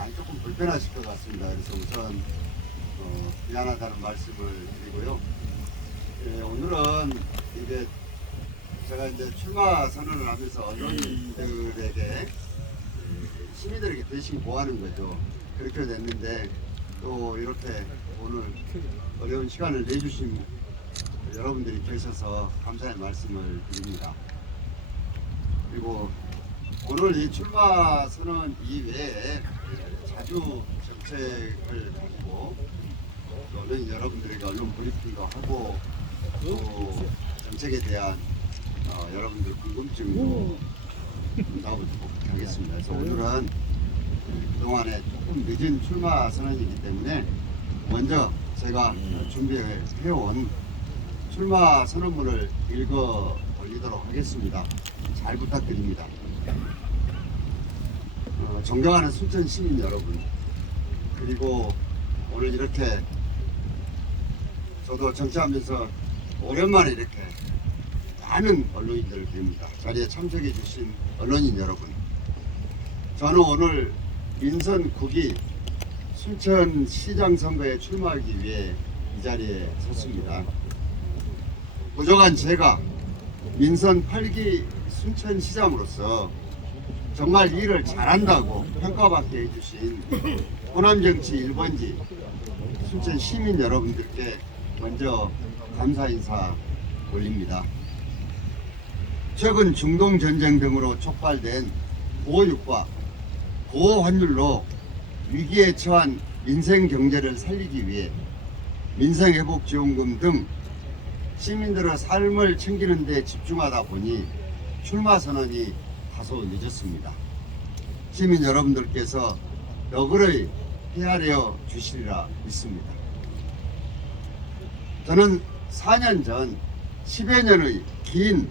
많이 조금 불편하실 것 같습니다. 그래서 우선 미안하다는 말씀을 드리고요. 예, 오늘은 이제 제가 이제 출마 선언을 하면서 언론인들에게 시민들에게 대신 보하는 거죠. 그렇게 됐는데 또 이렇게 오늘 어려운 시간을 내주신 여러분들이 계셔서 감사의 말씀을 드립니다. 그리고 오늘 이 출마 선언 이외에 자주 정책을 가지고 언론 여러분들에게 언론 브리핑도 하고 또 정책에 대한 여러분들 궁금증도 응답하도록 하겠습니다. 그래서 오늘은 그동안에 조금 늦은 출마 선언이기 때문에 먼저 제가 준비해온 출마 선언문을 읽어 올리도록 하겠습니다. 잘 부탁드립니다. 존경하는 순천 시민 여러분, 그리고 오늘 이렇게 저도 정치하면서 오랜만에 이렇게 많은 언론인들을 뵙니다. 자리에 참석해 주신 언론인 여러분, 저는 오늘 민선 9기 순천시장 선거에 출마하기 위해 이 자리에 섰습니다. 부족한 제가 민선 8기 순천시장으로서 정말 일을 잘한다고 평가받게 해주신 호남정치 1번지 순천 시민 여러분들께 먼저 감사 인사 올립니다. 최근 중동전쟁 등으로 촉발된 고육과 고환율로 위기에 처한 민생 경제를 살리기 위해 민생회복지원금 등 시민들의 삶을 챙기는 데 집중하다 보니 출마 선언이 다소 늦었습니다. 시민 여러분들께서 너그러이 헤아려 주시리라 믿습니다. 저는 4년 전 10여 년의 긴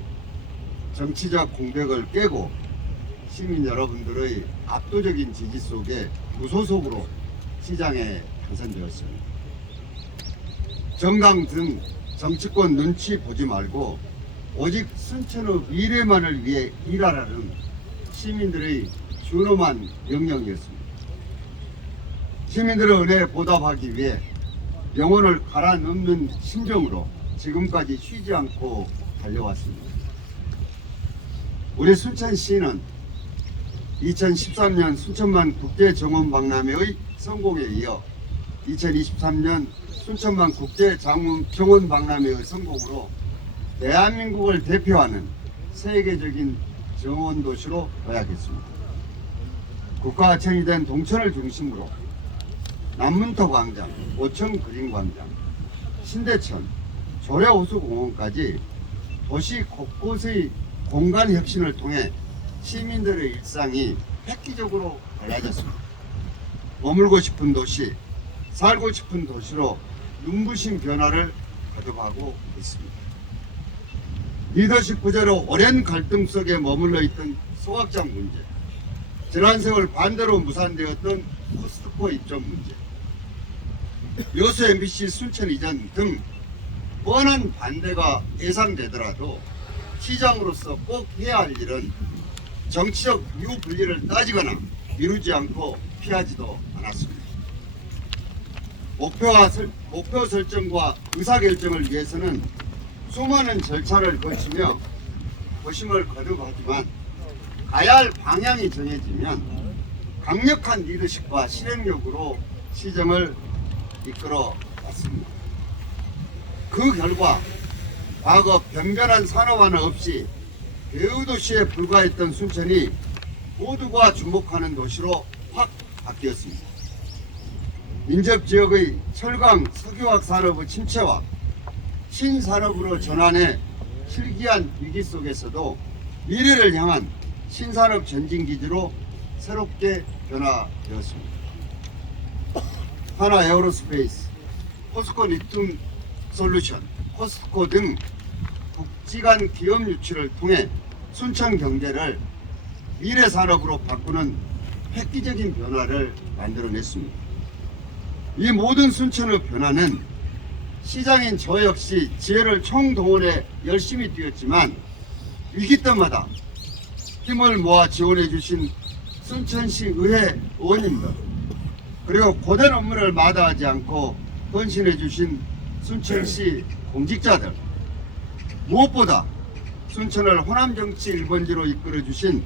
정치적 공백을 깨고 시민 여러분들의 압도적인 지지 속에 무소속으로 시장에 당선되었습니다. 정당 등 정치권 눈치 보지 말고 오직 순천의 미래만을 위해 일하라는 시민들의 준엄한 명령이었습니다. 시민들의 은혜에 보답하기 위해 영혼을 갈아넣는 심정으로 지금까지 쉬지 않고 달려왔습니다. 우리 순천시는 2013년 순천만 국제정원박람회의 성공에 이어 2023년 순천만 국제정원박람회의 성공으로 대한민국을 대표하는 세계적인 정원도시로 도약했습니다. 국가하천이 된 동천을 중심으로 남문터 광장, 오천 그린광장, 신대천, 조례호수공원까지 도시 곳곳의 공간 혁신을 통해 시민들의 일상이 획기적으로 달라졌습니다. 머물고 싶은 도시, 살고 싶은 도시로 눈부신 변화를 거듭하고 있습니다. 리더십 부재로 오랜 갈등 속에 머물러 있던 소각장 문제, 지난 세월 반대로 무산되었던 코스트코 입점 문제, 여수 MBC 순천 이전 등 뻔한 반대가 예상되더라도 시장으로서 꼭 해야 할 일은 정치적 유불리를 따지거나 미루지 않고 피하지도 않았습니다. 목표 설정과 의사결정을 위해서는 수많은 절차를 거치며 고심을 거듭하지만 가야 할 방향이 정해지면 강력한 리더십과 실행력으로 시정을 이끌어 왔습니다. 그 결과 과거 변변한 산업화는 없이 배후도시에 불과했던 순천이 모두가 주목하는 도시로 확 바뀌었습니다. 인접지역의 철강, 석유화학 산업의 침체와 신산업으로 전환해 실기한 위기 속에서도 미래를 향한 신산업 전진기지로 새롭게 변화되었습니다. 하나 에어로스페이스, 포스코 리튬 솔루션, 코스트코 등 국지간 기업 유치를 통해 순천 경제를 미래 산업으로 바꾸는 획기적인 변화를 만들어냈습니다. 이 모든 순천의 변화는 시장인 저 역시 지혜를 총동원해 열심히 뛰었지만 위기 때마다 힘을 모아 지원해 주신 순천시 의회 의원님들, 그리고 고된 업무를 마다하지 않고 헌신해 주신 순천시 공직자들, 무엇보다 순천을 호남정치 1번지로 이끌어 주신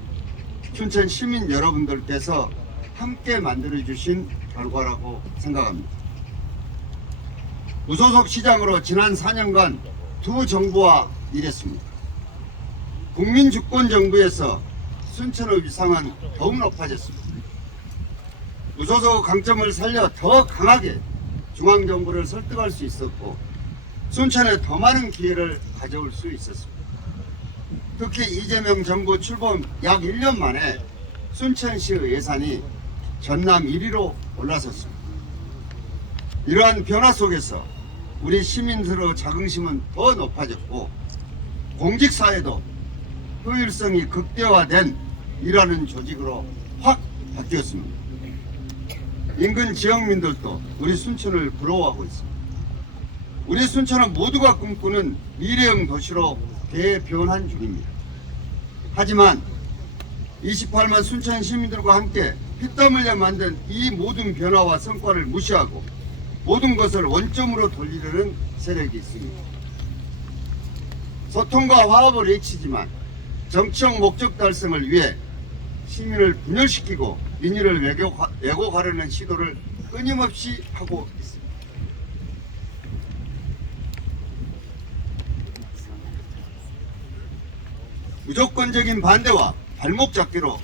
춘천 시민 여러분들께서 함께 만들어 주신 결과라고 생각합니다. 무소속 시장으로 지난 4년간 두 정부와 일했습니다. 국민주권정부에서 순천의 위상은 더욱 높아졌습니다. 무소속 강점을 살려 더 강하게 중앙정부를 설득할 수 있었고 순천에 더 많은 기회를 가져올 수 있었습니다. 특히 이재명 정부 출범 약 1년 만에 순천시의 예산이 전남 1위로 올라섰습니다. 이러한 변화 속에서 우리 시민들의 자긍심은 더 높아졌고 공직사회도 효율성이 극대화된 일하는 조직으로 확 바뀌었습니다. 인근 지역민들도 우리 순천을 부러워하고 있습니다. 우리 순천은 모두가 꿈꾸는 미래형 도시로 대변한 중입니다. 하지만 28만 순천 시민들과 함께 피땀 흘려 만든 이 모든 변화와 성과를 무시하고 모든 것을 원점으로 돌리려는 세력이 있습니다. 소통과 화합을 외치지만 정치적 목적 달성을 위해 시민을 분열시키고 민의를 왜곡하려는 시도를 끊임없이 하고 있습니다. 무조건적인 반대와 발목 잡기로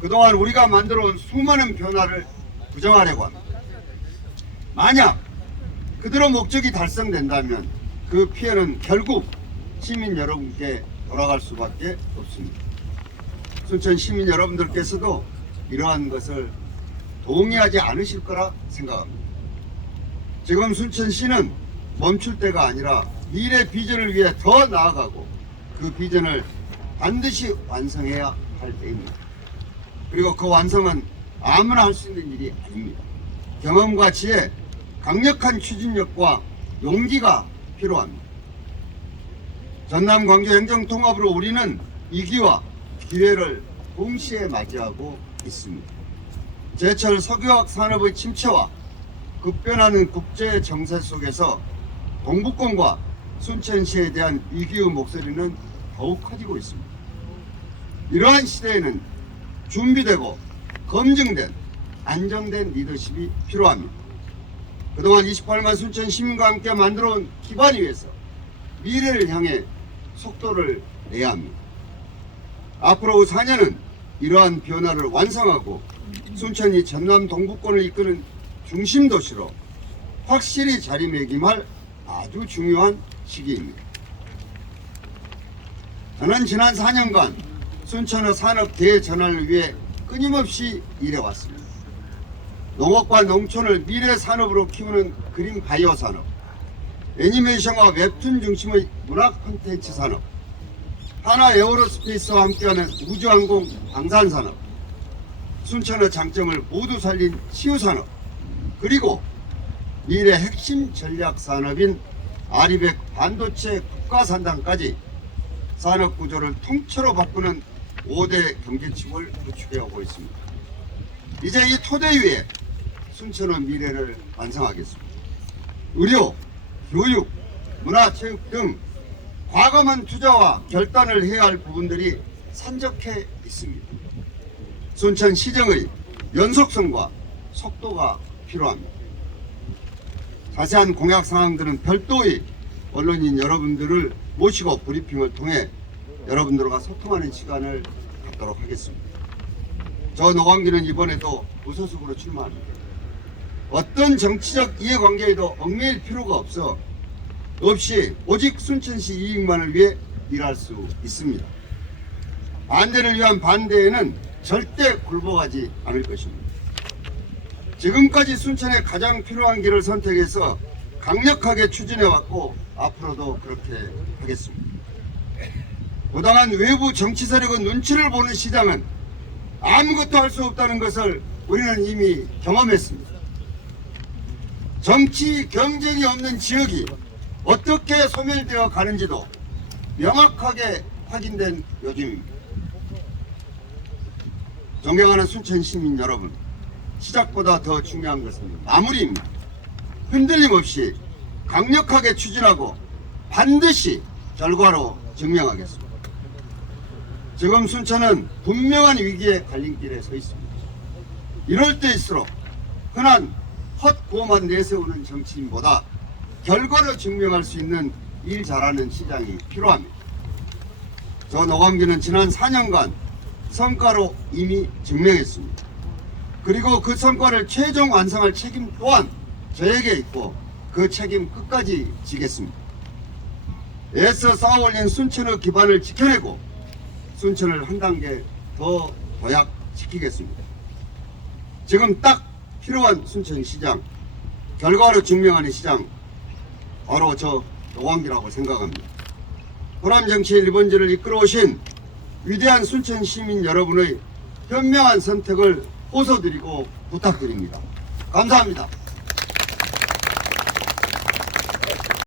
그동안 우리가 만들어온 수많은 변화를 부정하려고 합니다. 만약 그대로 목적이 달성된다면 그 피해는 결국 시민 여러분께 돌아갈 수밖에 없습니다. 순천 시민 여러분들께서도 이러한 것을 동의하지 않으실 거라 생각합니다. 지금 순천시는 멈출 때가 아니라 미래 비전을 위해 더 나아가고 그 비전을 반드시 완성해야 할 때입니다. 그리고 그 완성은 아무나 할 수 있는 일이 아닙니다. 경험과 지혜, 강력한 추진력과 용기가 필요합니다. 전남 광주 행정통합으로 우리는 위기와 기회를 동시에 맞이하고 있습니다. 제철 석유화학 산업의 침체와 급변하는 국제 정세 속에서 동북권과 순천시에 대한 위기의 목소리는 더욱 커지고 있습니다. 이러한 시대에는 준비되고 검증된 안정된 리더십이 필요합니다. 그동안 28만 순천 시민과 함께 만들어온 기반 위에서 미래를 향해 속도를 내야 합니다. 앞으로 4년은 이러한 변화를 완성하고 순천이 전남 동북권을 이끄는 중심 도시로 확실히 자리매김할 아주 중요한 시기입니다. 저는 지난 4년간 순천의 산업 대전환을 위해 끊임없이 일해왔습니다. 농업과 농촌을 미래 산업으로 키우는 그린 바이오 산업, 애니메이션과 웹툰 중심의 문학 콘텐츠 산업, 하나 에어로스페이스와 함께하는 우주항공 방산산업, 순천의 장점을 모두 살린 치유산업, 그리고 미래 핵심 전략 산업인 아리백 반도체 국가산단까지 산업 구조를 통째로 바꾸는 5대 경제축을 구축해오고 있습니다. 이제 이 토대 위에 순천의 미래를 완성하겠습니다. 의료, 교육, 문화체육 등 과감한 투자와 결단을 해야 할 부분들이 산적해 있습니다. 순천시정의 연속성과 속도가 필요합니다. 자세한 공약 사항들은 별도의 언론인 여러분들을 모시고 브리핑을 통해 여러분들과 소통하는 시간을 갖도록 하겠습니다. 저 노광기는 이번에도 무소속으로 출마합니다. 어떤 정치적 이해관계에도 얽매일 필요가 없이 오직 순천시 이익만을 위해 일할 수 있습니다. 반대를 위한 반대에는 절대 굴복하지 않을 것입니다. 지금까지 순천에 가장 필요한 길을 선택해서 강력하게 추진해왔고 앞으로도 그렇게 하겠습니다. 부당한 외부 정치 세력의 눈치를 보는 시장은 아무것도 할 수 없다는 것을 우리는 이미 경험했습니다. 정치 경쟁이 없는 지역이 어떻게 소멸되어 가는지도 명확하게 확인된 요즘입니다. 존경하는 순천 시민 여러분, 시작보다 더 중요한 것은 마무리입니다. 흔들림 없이 강력하게 추진하고 반드시 결과로 증명하겠습니다. 지금 순천은 분명한 위기의 갈림길에 서 있습니다. 이럴 때일수록 흔한 헛구호만 내세우는 정치인보다 결과로 증명할 수 있는 일 잘하는 시장이 필요합니다. 저 노광규는 지난 4년간 성과로 이미 증명했습니다. 그리고 그 성과를 최종 완성할 책임 또한 저에게 있고 그 책임 끝까지 지겠습니다. 애써 쌓아올린 순천의 기반을 지켜내고 순천을 한 단계 더 도약시키겠습니다. 지금 딱 필요한 순천시장, 결과로 증명하는 시장, 바로 저 노광규라고 생각합니다. 호남 정치의 1번지를 이끌어오신 위대한 순천 시민 여러분의 현명한 선택을 호소드리고 부탁드립니다. 감사합니다.